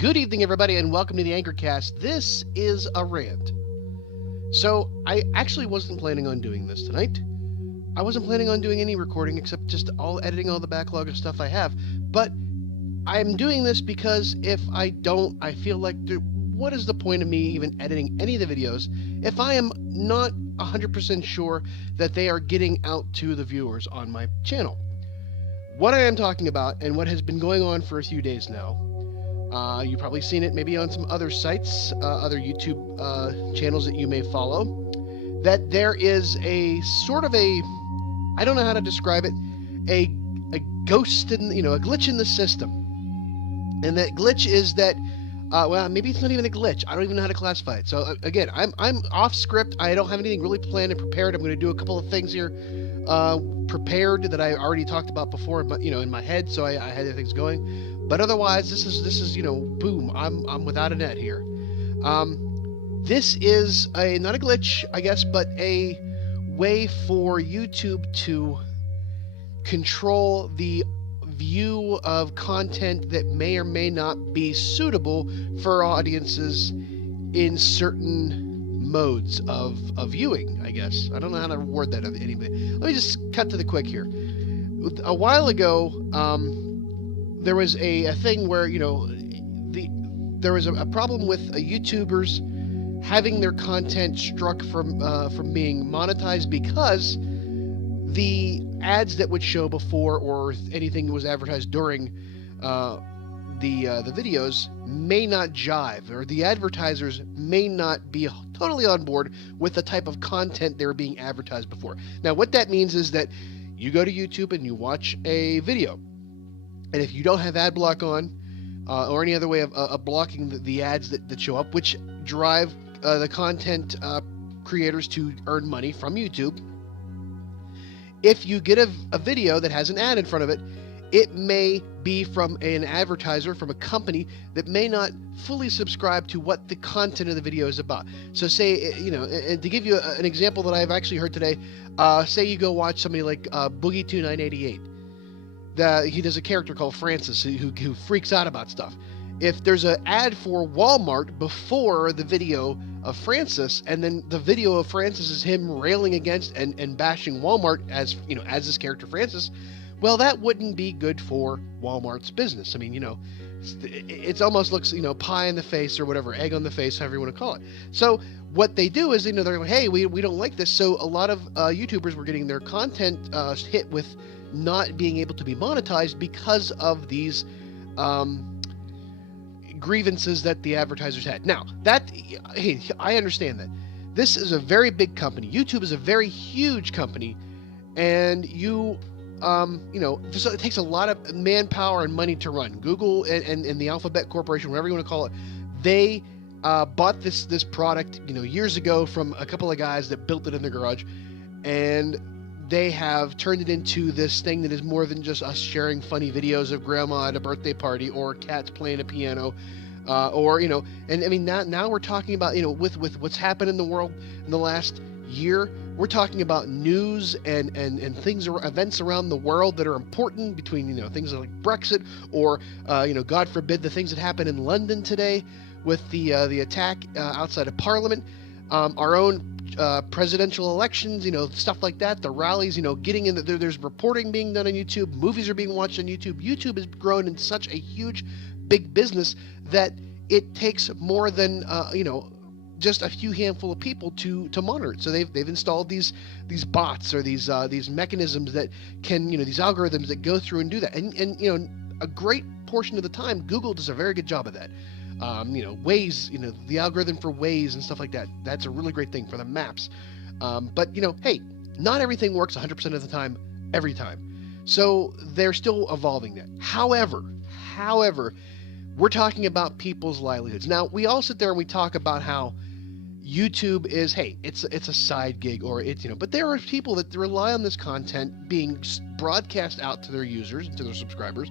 Good evening, everybody, and welcome to the Anchorcast. This is a rant. So, I actually wasn't planning on doing this tonight. I wasn't planning on doing any recording except just editing all the backlog of stuff I have. But I'm doing this because if I don't, I feel like, what is the point of me even editing any of the videos if I am not 100% sure that they are getting out to the viewers on my channel? What I am talking about, and what has been going on for a few days now, you've probably seen it maybe on some other sites, other YouTube channels that you may follow, that there is a sort of I don't know how to describe it, a ghost in, a glitch in the system. And that glitch is that, well, maybe it's not even a glitch. I don't even know how to classify it. So again, I'm off script. I don't have anything really planned and prepared. I'm going to do a couple of things here prepared that I already talked about before, in my head. So I had other things going. But otherwise, this is boom. I'm without a net here. This is not a glitch, I guess, but a way for YouTube to control the view of content that may or may not be suitable for audiences in certain modes of viewing, I guess. I don't know how to word that anyway. Let me just cut to the quick here. A while ago, there was a thing where, there was a problem with YouTubers having their content struck from being monetized because the ads that would show before or anything that was advertised during the videos may not jive, or the advertisers may not be totally on board with the type of content they were being advertised before. Now, what that means is that you go to YouTube and you watch a video, and if you don't have ad block on, or any other way of blocking the ads that show up, which drive the content creators to earn money from YouTube, if you get a video that has an ad in front of it, it may be from an advertiser, from a company that may not fully subscribe to what the content of the video is about. So say, and to give you an example that I've actually heard today, say you go watch somebody like Boogie2988. He does a character called Francis who freaks out about stuff. If there's an ad for Walmart before the video of Francis, and then the video of Francis is him railing against and bashing Walmart as this character Francis, well, that wouldn't be good for Walmart's business. I mean, it almost looks, pie in the face or whatever, egg on the face, however you want to call it. So what they do is, they're like, hey, we don't like this. So a lot of YouTubers were getting their content hit with not being able to be monetized because of these grievances that the advertisers had. Now, hey, I understand that. This is a very big company. YouTube is a very huge company, and it takes a lot of manpower and money to run. Google and the Alphabet Corporation, whatever you want to call it, they bought this product, years ago from a couple of guys that built it in their garage, and they have turned it into this thing that is more than just us sharing funny videos of grandma at a birthday party or cats playing a piano, and I mean, now we're talking about, with what's happened in the world in the last year, we're talking about news and things or events around the world that are important, between, things like Brexit or, God forbid, the things that happened in London today with the attack outside of Parliament, our own presidential elections, stuff like that, the rallies, getting in there's reporting being done on YouTube, movies are being watched on YouTube. YouTube has grown into such a huge, big business that it takes more than, just a few handful of people to monitor it. So they've installed these bots or these mechanisms that can, these algorithms that go through and do that. And a great portion of the time, Google does a very good job of that. Waze, the algorithm for Waze and stuff like that. That's a really great thing for the maps. But hey, not everything works 100% of the time, every time. So they're still evolving that. However, we're talking about people's livelihoods. Now, we all sit there and we talk about how YouTube is, hey, it's a side gig, or but there are people that rely on this content being broadcast out to their users and to their subscribers,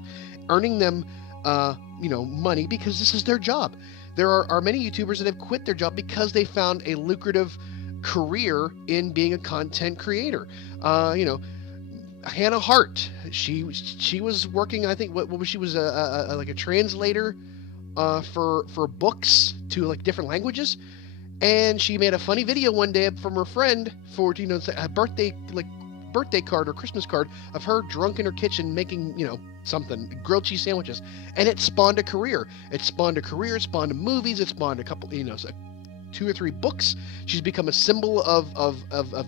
earning them money because this is their job. There are many YouTubers that have quit their job because they found a lucrative career in being a content creator. Hannah Hart, she was working, I think, she was like a translator for books to like different languages. And she made a funny video one day from her friend for, you know, a birthday card or Christmas card of her drunk in her kitchen making, you know, something, grilled cheese sandwiches. And it spawned a career. It spawned movies, it spawned a couple, you know, 2 or 3 books. She's become a symbol of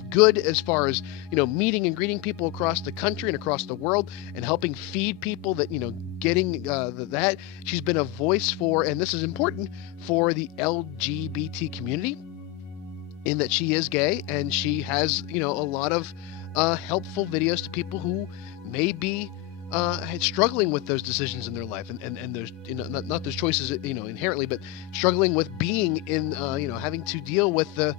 good as far as, you know, meeting and greeting people across the country and across the world and helping feed people that, you know, getting that. She's been a voice for, and this is important, for the LGBT community, in that she is gay, and she has, you know, a lot of helpful videos to people who may be struggling with those decisions in their life, and those, you know, not those choices, you know, inherently, but struggling with being in, you know, having to deal with the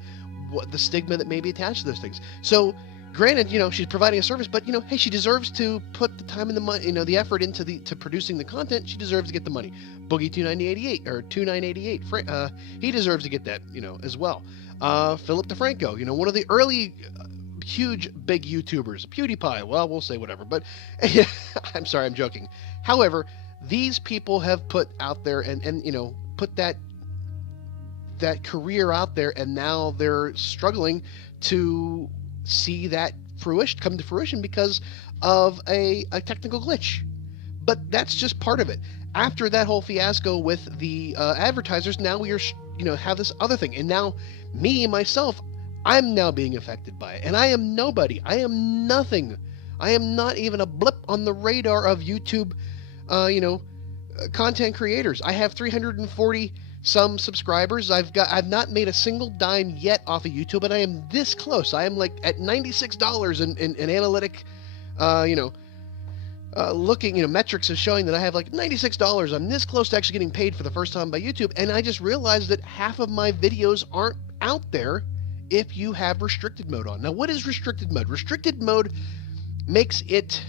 stigma that may be attached to those things. So, granted, you know, she's providing a service, but, you know, hey, she deserves to put the time and the money, you know, the effort into to producing the content. She deserves to get the money. Boogie 298 or 2988, he deserves to get that, you know, as well. Philip DeFranco, you know, one of the early huge big YouTubers, PewDiePie, well, we'll say whatever, but I'm sorry, I'm joking. However, these people have put out there and you know, put that career out there, and now they're struggling to see that come to fruition because of a technical glitch. But that's just part of it. After that whole fiasco with the advertisers, now we are, you know, have this other thing, and now myself, I'm now being affected by it, and I am nobody. I am nothing. I am not even a blip on the radar of YouTube, you know, content creators. I have 340 some subscribers. I've not made a single dime yet off of YouTube, but I am this close. I am like at $96 in analytic, you know, looking, you know, metrics is showing that I have like $96. I'm this close to actually getting paid for the first time by YouTube, and I just realized that half of my videos aren't out there if you have restricted mode on. Now, what is restricted mode? Restricted mode makes it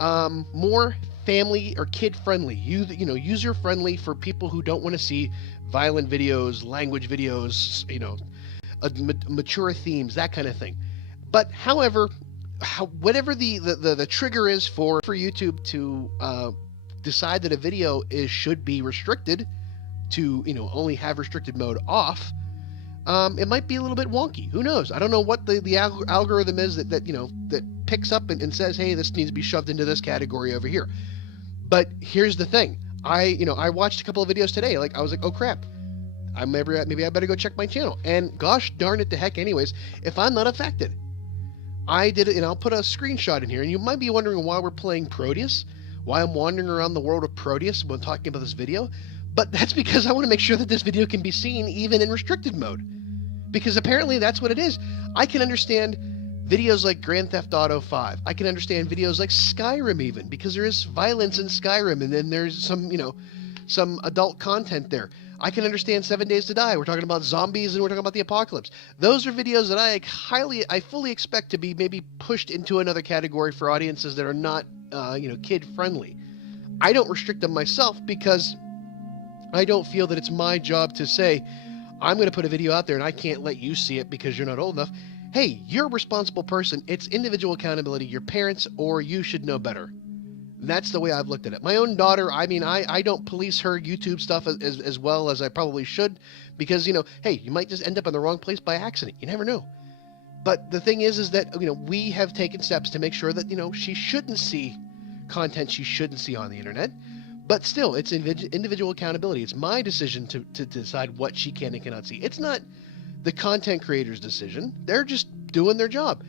more family or kid friendly, you know, user friendly for people who don't want to see violent videos, language videos, you know, mature themes, that kind of thing. But however, whatever the trigger is for YouTube to decide that a video should be restricted to, you know, only have restricted mode off, it might be a little bit wonky. Who knows? I don't know what the algorithm is that you know, that picks up and says, hey, this needs to be shoved into this category over here. But here's the thing. I watched a couple of videos today. Like, I was like, oh crap, maybe I better go check my channel. And gosh darn it to heck anyways, if I'm not affected. I did it, and I'll put a screenshot in here, and you might be wondering why we're playing Proteus, why I'm wandering around the world of Proteus when talking about this video. But that's because I want to make sure that this video can be seen even in restricted mode. Because apparently that's what it is. I can understand videos like Grand Theft Auto 5. I can understand videos like Skyrim even, because there is violence in Skyrim, and then there's some, you know, some adult content there. I can understand 7 Days to Die. We're talking about zombies and we're talking about the apocalypse. Those are videos that I fully expect to be maybe pushed into another category for audiences that are not, you know, kid friendly. I don't restrict them myself because I don't feel that it's my job to say, I'm going to put a video out there and I can't let you see it because you're not old enough. Hey, you're a responsible person. It's individual accountability. Your parents or you should know better. That's the way I've looked at it. My own daughter, I mean, I don't police her YouTube stuff as well as I probably should because, you know, hey, you might just end up in the wrong place by accident. You never know. But the thing is that, you know, we have taken steps to make sure that, you know, she shouldn't see content she shouldn't see on the internet. But still, it's individual accountability. It's my decision to decide what she can and cannot see. It's not the content creator's decision. They're just doing their job.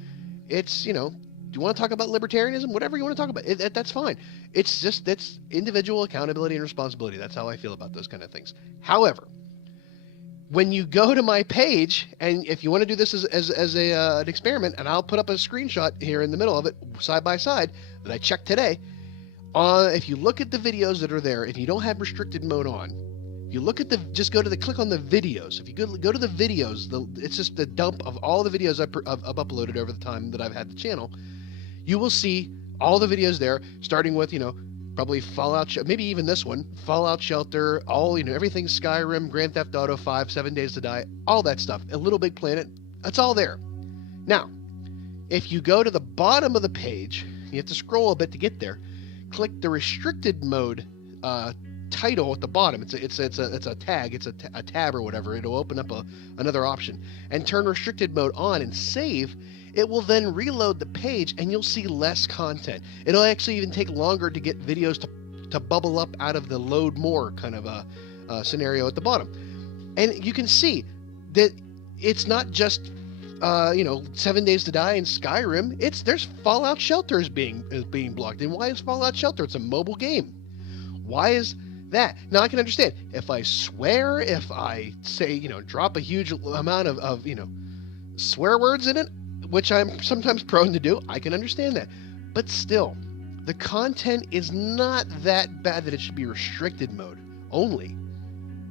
It's, you know, do you want to talk about libertarianism? Whatever you want to talk about, that's fine. It's just, that's individual accountability and responsibility. That's how I feel about those kind of things. However, when you go to my page, and if you want to do this as an experiment, and I'll put up a screenshot here in the middle of it, side by side, that I checked today. If you look at the videos that are there, and you don't have restricted mode on, you look at just click on the videos. If you go to the videos, it's just the dump of all the videos I've uploaded over the time that I've had the channel. You will see all the videos there, starting with, you know, probably Fallout, maybe even this one, Fallout Shelter, all, you know, everything Skyrim, Grand Theft Auto 5, 7 Days to Die, all that stuff, A Little Big Planet, that's all there. Now, if you go to the bottom of the page, you have to scroll a bit to get there, click the restricted mode title at the bottom. It's a tag. It's a tab or whatever. It'll open up another option and turn restricted mode on and save. It will then reload the page and you'll see less content. It'll actually even take longer to get videos to bubble up out of the load more kind of a scenario at the bottom. And you can see that it's not just 7 Days to Die and Skyrim. There's Fallout Shelter is being blocked. And why is Fallout Shelter? It's a mobile game. Why is that? Now I can understand if I swear, if I say drop a huge amount of swear words in it, which I'm sometimes prone to do. I can understand that, but still, the content is not that bad that it should be restricted mode only.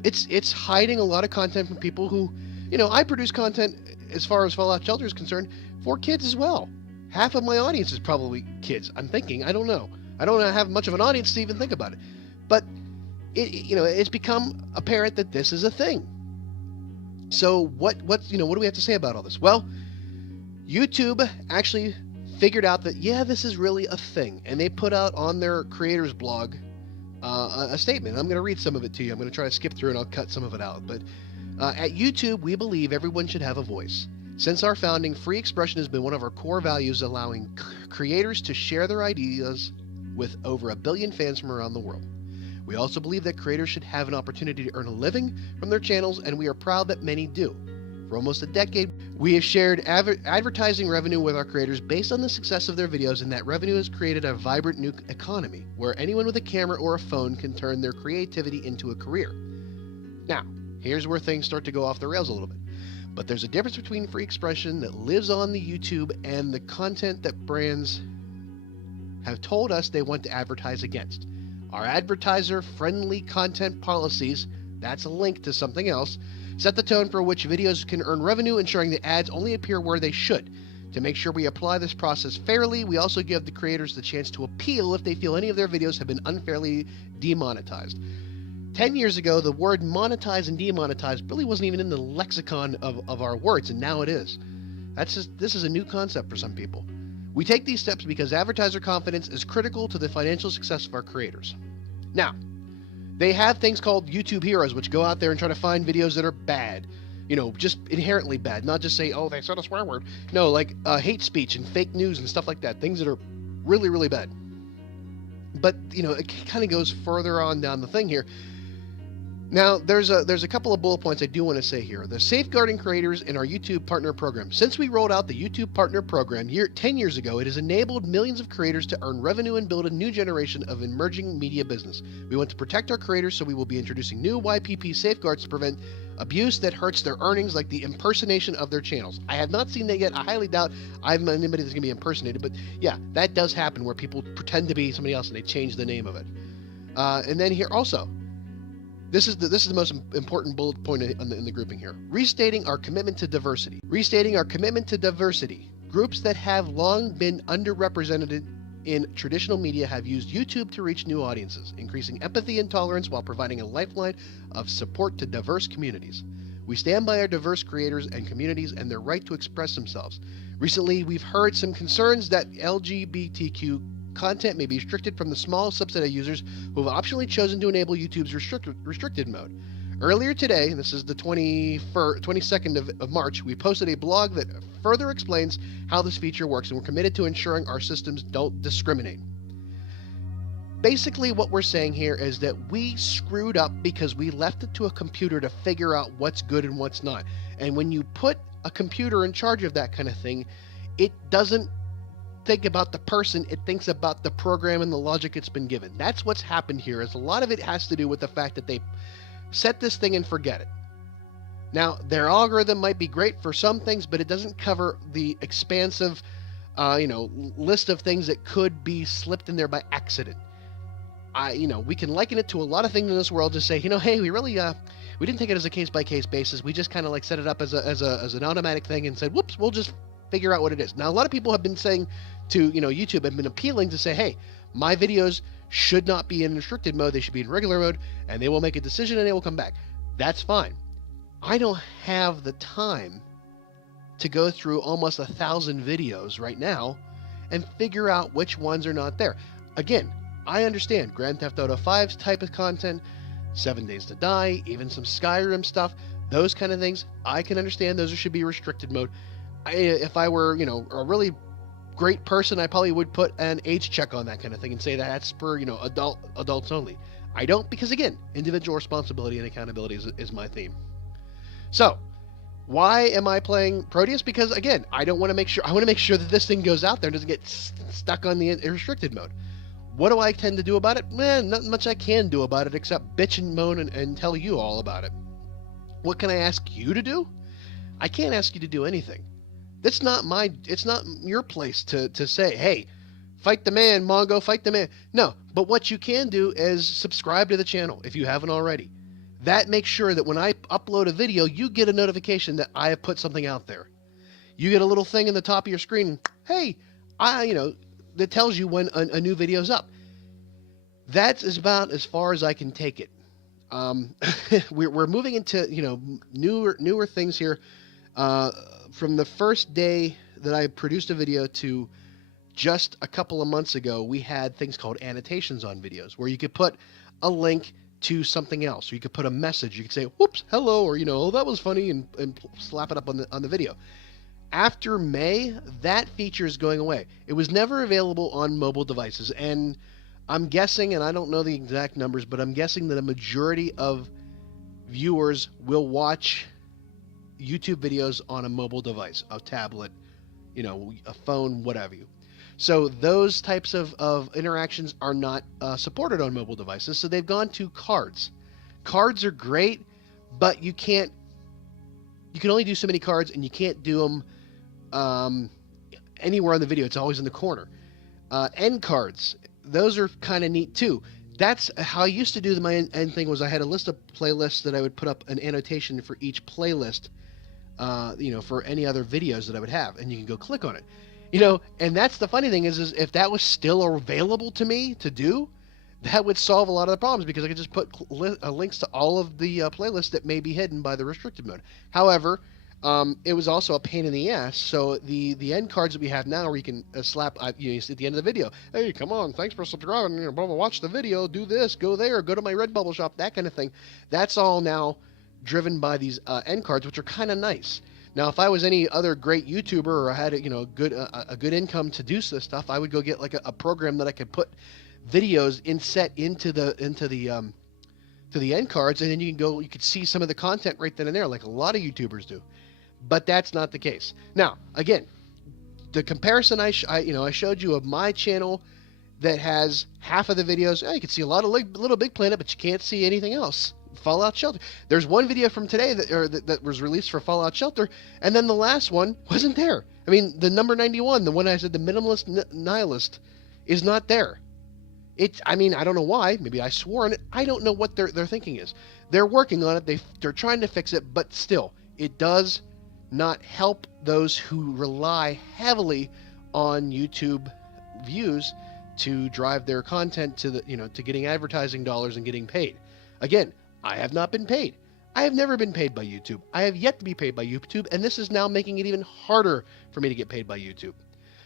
It's hiding a lot of content from people who, I produce content as far as Fallout Shelter is concerned for kids as well. Half of my audience is probably kids. I'm thinking. I don't know. I don't have much of an audience to even think about it. But it's become apparent that this is a thing. So what do we have to say about all this? Well, YouTube actually figured out that this is really a thing, and they put out on their creators blog a statement. I'm going to read some of it to you. I'm going to try to skip through and I'll cut some of it out. But at YouTube, we believe everyone should have a voice. Since our founding, free expression has been one of our core values, allowing creators to share their ideas with over 1 billion fans from around the world. We also believe that creators should have an opportunity to earn a living from their channels, and we are proud that many do. For almost a decade, we have shared advertising revenue with our creators based on the success of their videos, and that revenue has created a vibrant new economy where anyone with a camera or a phone can turn their creativity into a career. Now, here's where things start to go off the rails a little bit. But there's a difference between free expression that lives on the YouTube and the content that brands have told us they want to advertise against. Our advertiser-friendly content policies, that's a link to something else, set the tone for which videos can earn revenue, ensuring that ads only appear where they should. To make sure we apply this process fairly, we also give the creators the chance to appeal if they feel any of their videos have been unfairly demonetized. 10 years ago, the word monetize and demonetize really wasn't even in the lexicon of our words, and now it is. This is a new concept for some people. We take these steps because advertiser confidence is critical to the financial success of our creators. Now, they have things called YouTube Heroes, which go out there and try to find videos that are bad. Just inherently bad. Not just say, oh, they said a swear word. No, like hate speech and fake news and stuff like that. Things that are really, really bad. But, it kind of goes further on down the thing here. Now, there's a couple of bullet points I do want to say here. The safeguarding creators in our YouTube Partner Program. Since we rolled out the YouTube Partner Program 10 years ago, it has enabled millions of creators to earn revenue and build a new generation of emerging media business. We want to protect our creators, so we will be introducing new YPP safeguards to prevent abuse that hurts their earnings, like the impersonation of their channels. I have not seen that yet. I highly doubt I'm anybody that's going to be impersonated, but yeah, that does happen where people pretend to be somebody else and they change the name of it. And then here also, This is the most important bullet point in the grouping here. Restating our commitment to diversity. Restating our commitment to diversity. Groups that have long been underrepresented in traditional media have used YouTube to reach new audiences, increasing empathy and tolerance while providing a lifeline of support to diverse communities. We stand by our diverse creators and communities and their right to express themselves. Recently, we've heard some concerns that LGBTQ content may be restricted from the small subset of users who have optionally chosen to enable YouTube's restricted mode. Earlier today, and this is the 22nd of March, we posted a blog that further explains how this feature works, and we're committed to ensuring our systems don't discriminate. Basically, what we're saying here is that we screwed up because we left it to a computer to figure out what's good and what's not. And when you put a computer in charge of that kind of thing, it doesn't think about the person, it thinks about the program and the logic it's been given. That's what's happened here, is a lot of it has to do with the fact that they set this thing and forget it. Now, their algorithm might be great for some things, but it doesn't cover the expansive list of things that could be slipped in there by accident. We can liken it to a lot of things in this world to say, hey, we really we didn't take it as a case-by-case basis. We just kind of like set it up as an automatic thing and said, whoops, we'll just figure out what it is. Now, a lot of people have been saying to, YouTube have been appealing to say, hey, my videos should not be in restricted mode. They should be in regular mode, and they will make a decision and they will come back. That's fine. I don't have the time to go through almost 1,000 videos right now and figure out which ones are not there. Again, I understand Grand Theft Auto 5's type of content, 7 Days to Die, even some Skyrim stuff, those kind of things, I can understand those should be restricted mode. If I were, a really great person, I probably would put an age check on that kind of thing and say that's for, adults only. I don't, because again, individual responsibility and accountability is my theme. So, why am I playing Proteus? Because again, I want to make sure that this thing goes out there and doesn't get stuck on the restricted mode. What do I tend to do about it? Man, not much I can do about it except bitch and moan and tell you all about it. What can I ask you to do? I can't ask you to do anything. It's not your place to say, hey, fight the man, Mongo, fight the man. No, but what you can do is subscribe to the channel if you haven't already. That makes sure that when I upload a video, you get a notification that I have put something out there. You get a little thing in the top of your screen, hey, that tells you when a new video's up. That's about as far as I can take it. We're moving into newer things here. From the first day that I produced a video to just a couple of months ago, we had things called annotations on videos where you could put a link to something else, or you could put a message. You could say, whoops, hello, or oh, that was funny, and slap it up on the video. After May, that feature is going away. It was never available on mobile devices, and I'm guessing, and I don't know the exact numbers, but I'm guessing that a majority of viewers will watch YouTube videos on a mobile device, a tablet, a phone, whatever you. So those types of interactions are not supported on mobile devices, so they've gone to cards. Cards are great, but you can only do so many cards, and you can't do them anywhere on the video. It's always in the corner. End cards, those are kind of neat too. That's how I used to do my end thing. Was I had a list of playlists that I would put up an annotation for each playlist, for any other videos that I would have, and you can go click on it. And that's the funny thing is if that was still available to me to do, that would solve a lot of the problems, because I could just put links to all of the playlists that may be hidden by the restricted mode. However, it was also a pain in the ass. So the end cards that we have now, where you can slap, at the end of the video, hey, come on, thanks for subscribing, blah, blah, watch the video, do this, go there, go to my Redbubble shop, that kind of thing. That's all now driven by these end cards, which are kind of nice. Now, if I was any other great YouTuber, or I had a good income to do this stuff, I would go get like a program that I could put videos into the end cards, and then you could see some of the content right then and there, like a lot of YouTubers do. But that's not the case. Now, again, the comparison I showed you of my channel that has half of the videos, you can see a lot of Little Big Planet, but you can't see anything else. Fallout Shelter. There's one video from today that was released for Fallout Shelter, and then the last one wasn't there. I mean, the number 91, the one I said, the Minimalist Nihilist, is not there. I don't know why. Maybe I swore on it. I don't know what their thinking is. They're working on it. They're trying to fix it, but still, it does not help those who rely heavily on YouTube views to drive their content to to getting advertising dollars and getting paid. Again, I have not been paid. I have never been paid by YouTube. I have yet to be paid by YouTube, and this is now making it even harder for me to get paid by YouTube.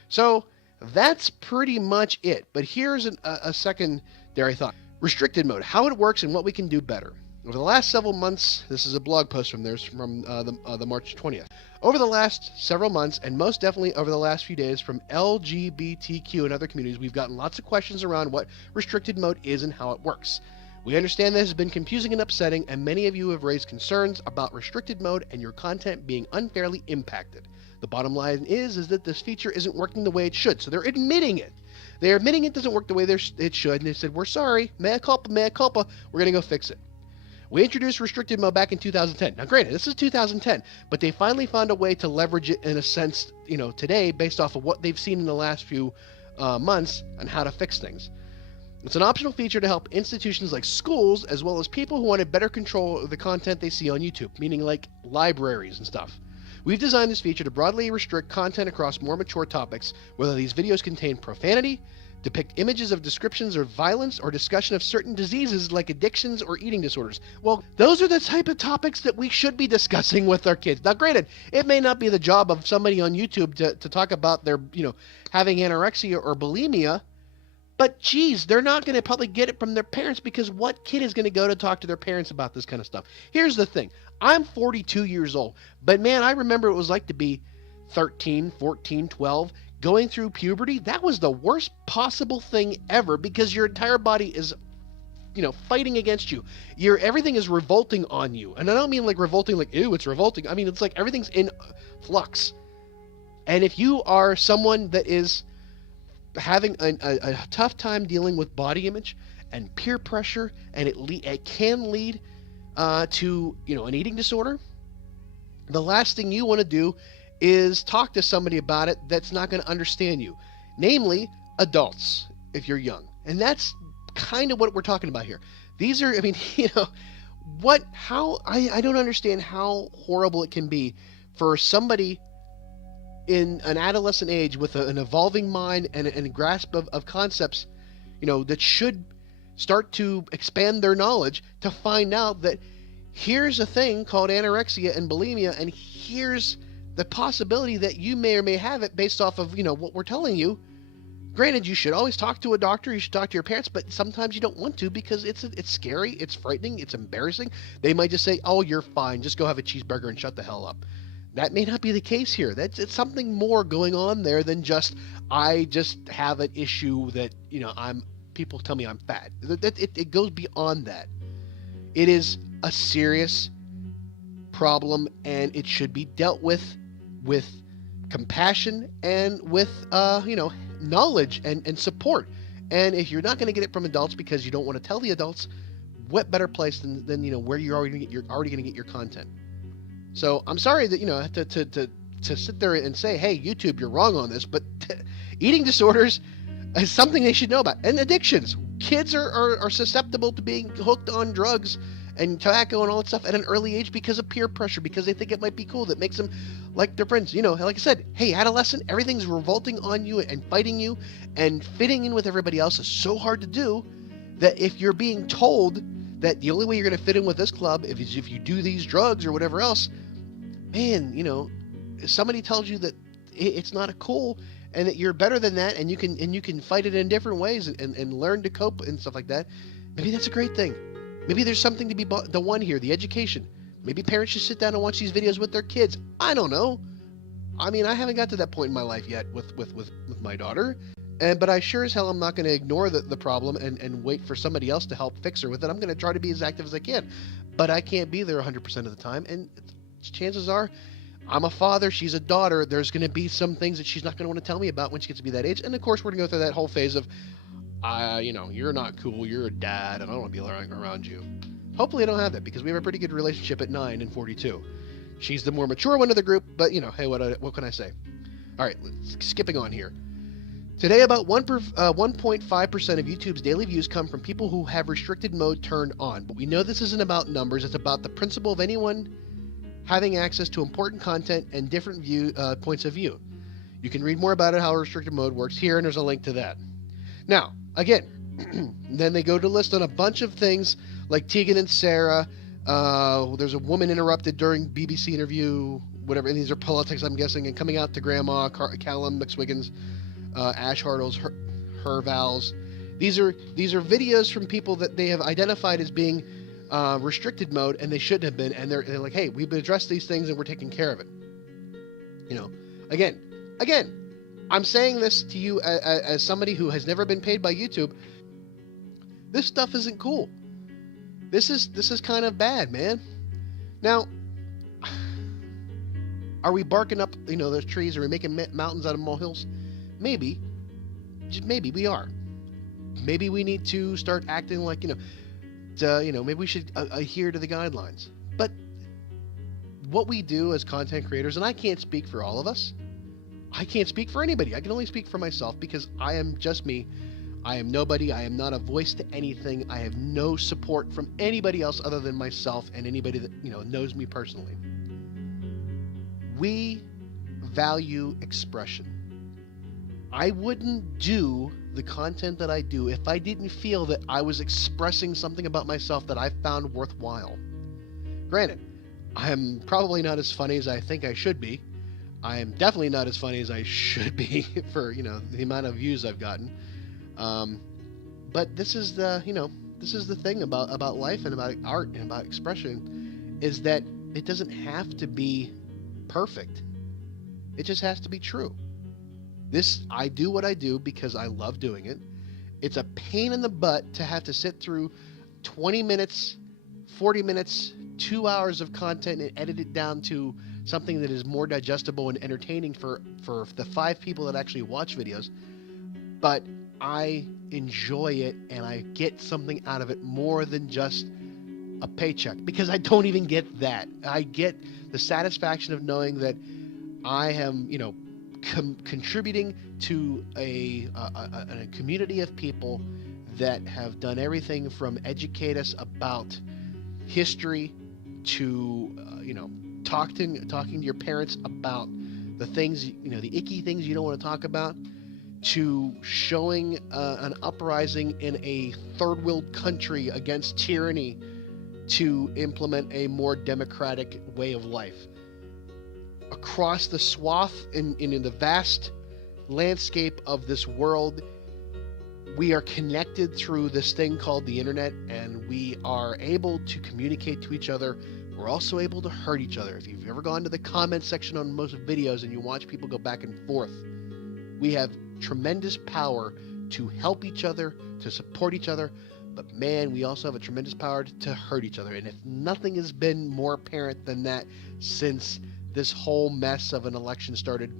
So that's pretty much it. But here's a secondary thought. Restricted mode, how it works and what we can do better. Over the last several months, this is a blog post from theirs from the March 20th. Over the last several months, and most definitely over the last few days, from LGBTQ and other communities, we've gotten lots of questions around what restricted mode is and how it works. We understand this has been confusing and upsetting, and many of you have raised concerns about restricted mode and your content being unfairly impacted. The bottom line is that this feature isn't working the way it should, so they're admitting it. They're admitting it doesn't work the way it should, and they said, we're sorry, mea culpa, we're going to go fix it. We introduced restricted mode back in 2010. Now, granted, this is 2010, but they finally found a way to leverage it in a sense, today, based off of what they've seen in the last few months on how to fix things. It's an optional feature to help institutions like schools, as well as people who wanted better control of the content they see on YouTube, meaning like libraries and stuff. We've designed this feature to broadly restrict content across more mature topics, whether these videos contain profanity, depict images of descriptions of violence, or discussion of certain diseases like addictions or eating disorders. Well, those are the type of topics that we should be discussing with our kids. Now, granted, it may not be the job of somebody on YouTube to talk about their, having anorexia or bulimia, But geez, they're not going to probably get it from their parents, because what kid is going to go to talk to their parents about this kind of stuff? Here's the thing. I'm 42 years old, but man, I remember what it was like to be 13, 14, 12, going through puberty. That was the worst possible thing ever, because your entire body is, fighting against you. Everything is revolting on you. And I don't mean like revolting like, ew, it's revolting. I mean, it's like everything's in flux. And if you are someone that is having a tough time dealing with body image and peer pressure, and it can lead to an eating disorder, the last thing you want to do is talk to somebody about it that's not going to understand you, namely adults if you're young. And that's kind of what we're talking about here. These are, I mean, I don't understand how horrible it can be for somebody in an adolescent age with an evolving mind and a grasp of concepts, that should start to expand their knowledge, to find out that here's a thing called anorexia and bulimia, and here's the possibility that you may or may have it based off of, what we're telling you. Granted, you should always talk to a doctor, you should talk to your parents, but sometimes you don't want to, because it's scary, it's frightening, it's embarrassing. They might just say, oh, you're fine, just go have a cheeseburger and shut the hell up. That may not be the case here. It's something more going on there than just, I just have an issue that, people tell me I'm fat. It goes beyond that. It is a serious problem, and it should be dealt with compassion and with, knowledge and support. And if you're not going to get it from adults because you don't want to tell the adults, what better place than where you're already going to get your content. So I'm sorry that, to sit there and say, hey, YouTube, you're wrong on this, but eating disorders is something they should know about. And addictions. Kids are susceptible to being hooked on drugs and tobacco and all that stuff at an early age because of peer pressure, because they think it might be cool, that makes them like their friends. Like I said, hey, adolescent, everything's revolting on you and fighting you, and fitting in with everybody else is so hard to do that if you're being told that the only way you're going to fit in with this club is if you do these drugs or whatever else, man, if somebody tells you that it's not cool and that you're better than that, and you can fight it in different ways and learn to cope and stuff like that, maybe that's a great thing. Maybe there's something to be the one here, the education. Maybe parents should sit down and watch these videos with their kids. I don't know. I mean, I haven't got to that point in my life yet with my daughter. But I sure as hell am not going to ignore the problem and wait for somebody else to help fix her with it. I'm going to try to be as active as I can. But I can't be there 100% of the time. And chances are, I'm a father, she's a daughter. There's going to be some things that she's not going to want to tell me about when she gets to be that age. And of course, we're going to go through that whole phase of, you're not cool, you're a dad, and I don't want to be around you. Hopefully I don't have that, because we have a pretty good relationship at 9 and 42. She's the more mature one of the group, but hey, what can I say? All right, skipping on here. Today, about 1.5% of YouTube's daily views come from people who have restricted mode turned on. But we know this isn't about numbers, it's about the principle of anyone having access to important content and different points of view. You can read more about it, how restricted mode works here, and there's a link to that. Now, again, then they go to list on a bunch of things like Tegan and Sarah. There's a woman interrupted during BBC interview, whatever, and these are politics, I'm guessing, and coming out to Grandma, Callum McSwiggan's, Ash Hartle's, her Val's. These are videos from people that they have identified as being restricted mode, and they shouldn't have been, and they're like, hey, we've addressed these things and we're taking care of it. Again, I'm saying this to you as somebody who has never been paid by YouTube. This stuff isn't cool. This is kind of bad, man. Now, are we barking up, those trees? Are we making mountains out of molehills? Maybe. Just maybe we are. Maybe we need to start acting like, maybe we should adhere to the guidelines. But what we do as content creators, and I can't speak for all of us. I can't speak for anybody. I can only speak for myself, because I am just me. I am nobody. I am not a voice to anything. I have no support from anybody else other than myself and anybody that, knows me personally. We value expression. I wouldn't do the content that I do if I didn't feel that I was expressing something about myself that I found worthwhile. Granted, I am probably not as funny as I think I should be. I am definitely not as funny as I should be for, the amount of views I've gotten. But this is the thing about life and about art and about expression, is that it doesn't have to be perfect. It just has to be true. I do what I do because I love doing it. It's a pain in the butt to have to sit through 20 minutes, 40 minutes, 2 hours of content and edit it down to something that is more digestible and entertaining for the 5 people that actually watch videos. But I enjoy it, and I get something out of it more than just a paycheck, because I don't even get that. I get the satisfaction of knowing that I am, contributing to a community of people that have done everything from educate us about history to, talking to your parents about the things, the icky things you don't want to talk about, to showing an uprising in a third world country against tyranny to implement a more democratic way of life. Across the swath in the vast landscape of this world, we are connected through this thing called the internet, and we are able to communicate to each other. We're also able to hurt each other. If you've ever gone to the comment section on most videos and you watch people go back and forth, we have tremendous power to help each other, to support each other, but man, we also have a tremendous power to hurt each other. And if nothing has been more apparent than that since this whole mess of an election started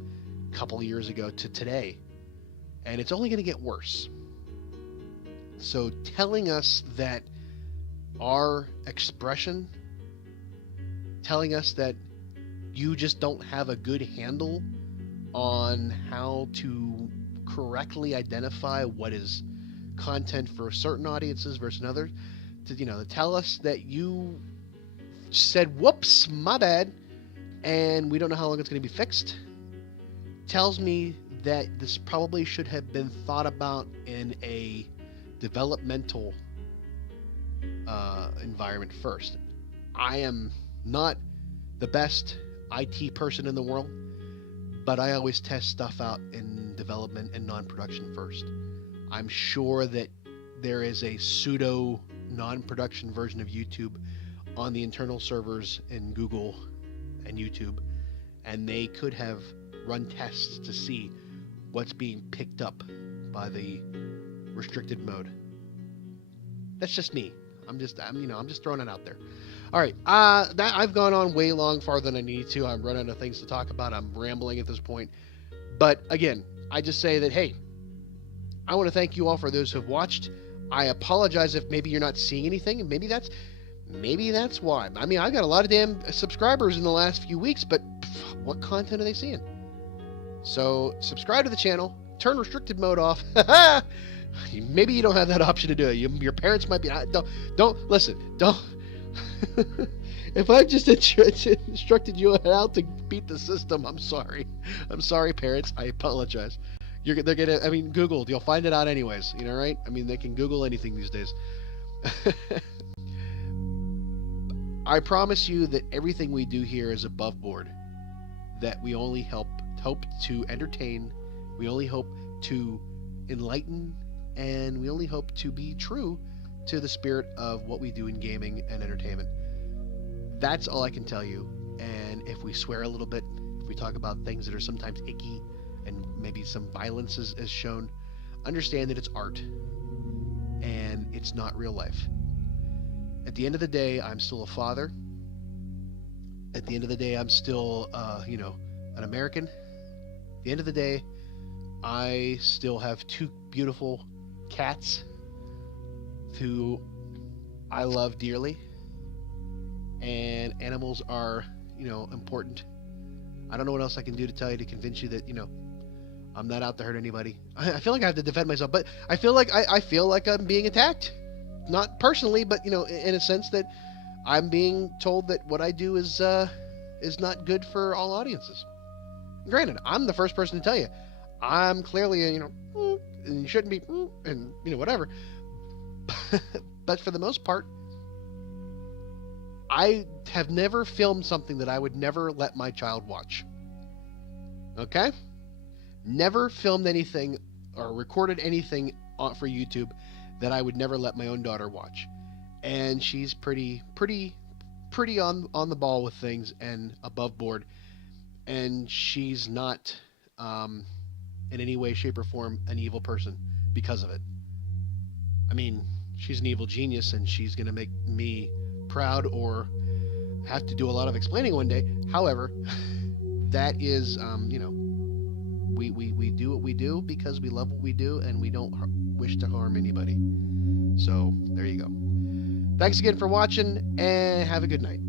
a couple of years ago to today, and it's only going to get worse. So telling us that our expression, telling us that you just don't have a good handle on how to correctly identify what is content for certain audiences versus others, to tell us that you said, whoops, my bad, and we don't know how long it's going to be fixed, tells me that this probably should have been thought about in a developmental environment first. I am not the best IT person in the world, but I always test stuff out in development and non-production first. I'm sure that there is a pseudo non-production version of YouTube on the internal servers in Google and YouTube, and they could have run tests to see what's being picked up by the restricted mode. That's just me. I'm just throwing it out there. All right, that I've gone on way long, farther than I need to. I'm running out of things to talk about. I'm rambling at this point. But again, I just say that, hey, I want to thank you all for those who have watched. I apologize if maybe you're not seeing anything, and maybe that's why. I mean, I've got a lot of damn subscribers in the last few weeks, but what content are they seeing? So subscribe to the channel, turn restricted mode off. Maybe you don't have that option to do it. Your parents might be. Don't listen. Don't. If I've just instructed you on how to beat the system, I'm sorry. I'm sorry, parents. I apologize. They're gonna. I mean, Google. You'll find it out anyways. Right? I mean, they can Google anything these days. I promise you that everything we do here is above board. That we only hope to entertain. We only hope to enlighten, and we only hope to be true to the spirit of what we do in gaming and entertainment. That's all I can tell you. And if we swear a little bit, if we talk about things that are sometimes icky, and maybe some violence is shown, understand that it's art, and it's not real life. At the end of the day, I'm still a father. At the end of the day, I'm still, an American. At the end of the day, I still have 2 beautiful cats who I love dearly, and animals are, important. I don't know what else I can do to tell you to convince you that, I'm not out to hurt anybody. I feel like I have to defend myself, but I feel like I'm being attacked, not personally, but in a sense that I'm being told that what I do is not good for all audiences. Granted, I'm the first person to tell you I'm clearly and you shouldn't be and whatever. But for the most part, I have never filmed something that I would never let my child watch. Okay? Never filmed anything or recorded anything for YouTube that I would never let my own daughter watch. And she's pretty on the ball with things and above board. And she's not in any way, shape, or form an evil person because of it. I mean, she's an evil genius, and she's going to make me proud or have to do a lot of explaining one day. However, that is, we do what we do because we love what we do, and we don't wish to harm anybody. So there you go. Thanks again for watching, and have a good night.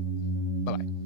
Bye-bye.